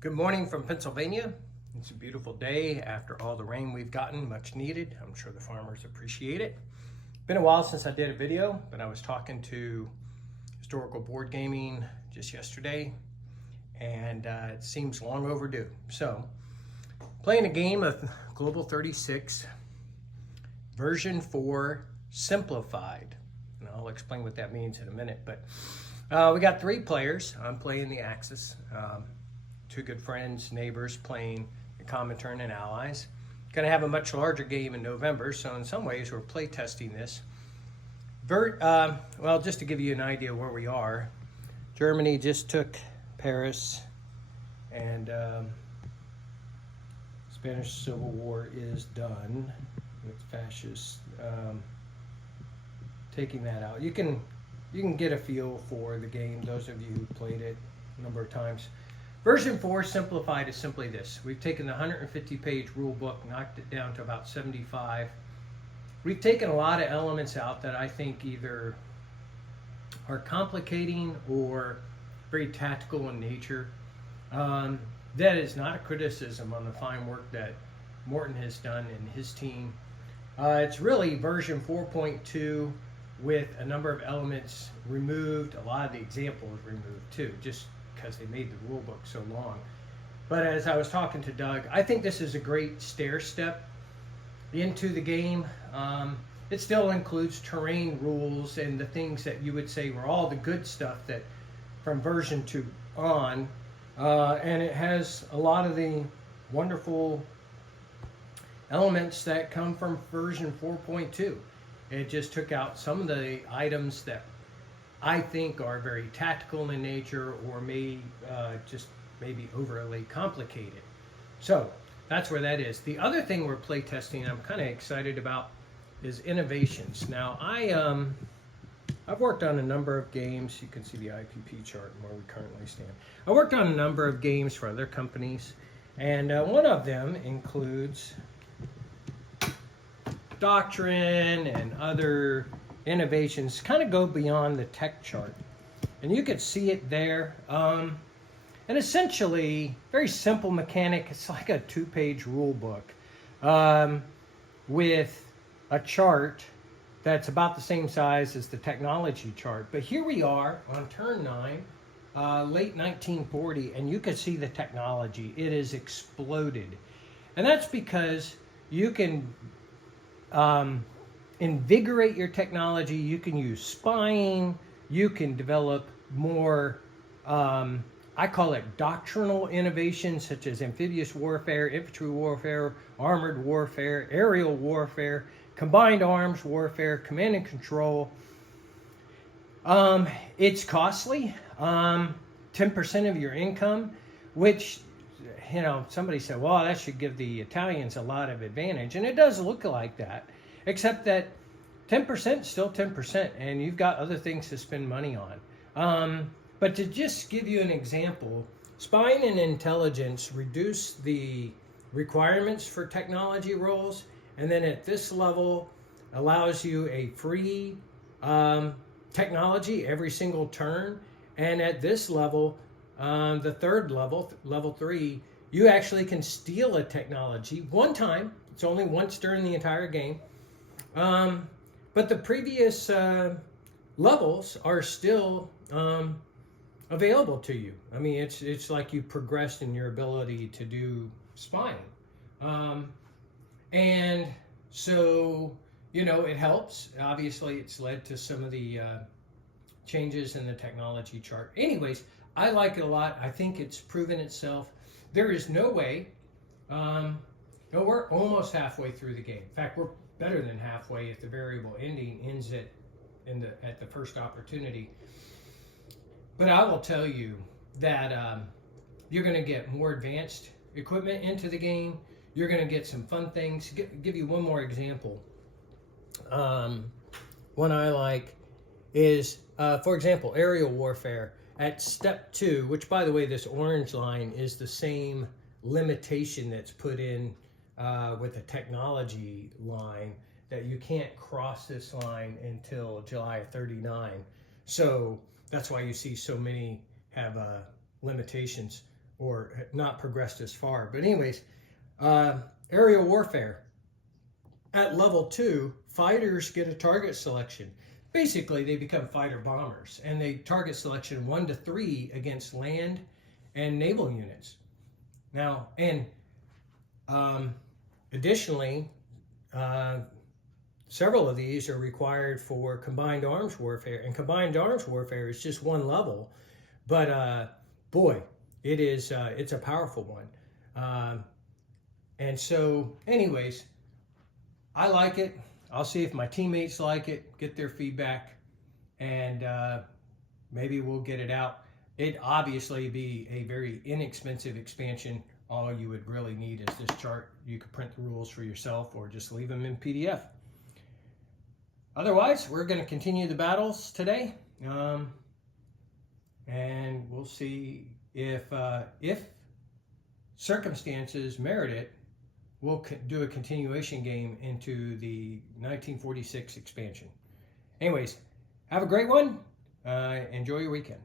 Good morning from Pennsylvania. It's a beautiful day after all the rain we've gotten, much needed. I'm sure the farmers appreciate it. Been a while since I did a video, but I was talking to Historical Board Gaming just yesterday, and it seems long overdue. So, playing a game of Global 36, version 4, simplified. And I'll explain what that means in a minute, but we got 3 players. I'm playing the Axis. 2 good friends, neighbors playing the Comintern and Allies. Going to have a much larger game in November, so in some ways we're play testing this. Well, just to give you an idea where we are, Germany just took Paris, and Spanish Civil War is done with fascists taking that out. You can get a feel for the game, those of you who played it a number of times. Version 4 simplified is simply this. We've taken the 150-page rule book, knocked it down to about 75. We've taken a lot of elements out that I think either are complicating or very tactical in nature. That is not a criticism on the fine work that Morton has done and his team. It's really version 4.2 with a number of elements removed, a lot of the examples removed too, just because they made the rule book so long. But as I was talking to Doug, I think this is a great stair step into the game. It still includes terrain rules and the things that you would say were all the good stuff that from version 2 on, and it has a lot of the wonderful elements that come from version 4.2. It just took out some of the items that I think are very tactical in nature or may just maybe overly complicated. So that's where that is. The other thing we're play testing I'm kind of excited about is innovations. Now I've worked on a number of games. You can see the IPP chart and where we currently stand. I worked on a number of games for other companies, and one of them includes doctrine and other innovations kind of go beyond the tech chart, and you can see it there. And essentially, very simple mechanic. It's like a 2-page rule book with a chart that's about the same size as the technology chart. But here we are on turn 9, late 1940, and you can see the technology. It has exploded, and that's because you can invigorate your technology. You can use spying. You can develop more, I call it doctrinal innovations, such as amphibious warfare, infantry warfare, armored warfare, aerial warfare, combined arms warfare, command and control. It's costly, 10% of your income, which, you know, somebody said, well, that should give the Italians a lot of advantage. And it does look like that, except that 10% is still 10%, and you've got other things to spend money on. But to just give you an example, spying and intelligence reduce the requirements for technology roles, and then at this level allows you a free technology every single turn. And at this level, the third level, level 3, you actually can steal a technology one time. It's only once during the entire game. But the previous levels are still available to you. I mean, it's like you progressed in your ability to do spying. And so, you know, it helps. Obviously, it's led to some of the changes in the technology chart. Anyways, I like it a lot. I think it's proven itself. There is no way, no, we're almost halfway through the game. In fact, we're better than halfway if the variable ending ends at the first opportunity. But I will tell you that you're going to get more advanced equipment into the game. You're going to get some fun things. Give you one more example. One I like is, for example, aerial warfare. At step 2, which by the way, this orange line is the same limitation that's put in with the technology line, that you can't cross this line until July of 39. So that's why you see so many have limitations. or not progressed as far. But anyways, aerial warfare. At level 2, fighters get a target selection. Basically, they become fighter bombers, and they target selection 1 to 3 against land and naval units. Now, and additionally, several of these are required for combined arms warfare, and combined arms warfare is just one level, but boy, it's a powerful one. And so, anyways, I like it. I'll see if my teammates like it, get their feedback, and maybe we'll get it out. It'd obviously be a very inexpensive expansion. All you would really need is this chart. You could print the rules for yourself or just leave them in PDF. Otherwise, we're going to continue the battles today, and we'll see if circumstances merit it. We'll do a continuation game into the 1946 expansion. Anyways, have a great one. Enjoy your weekend.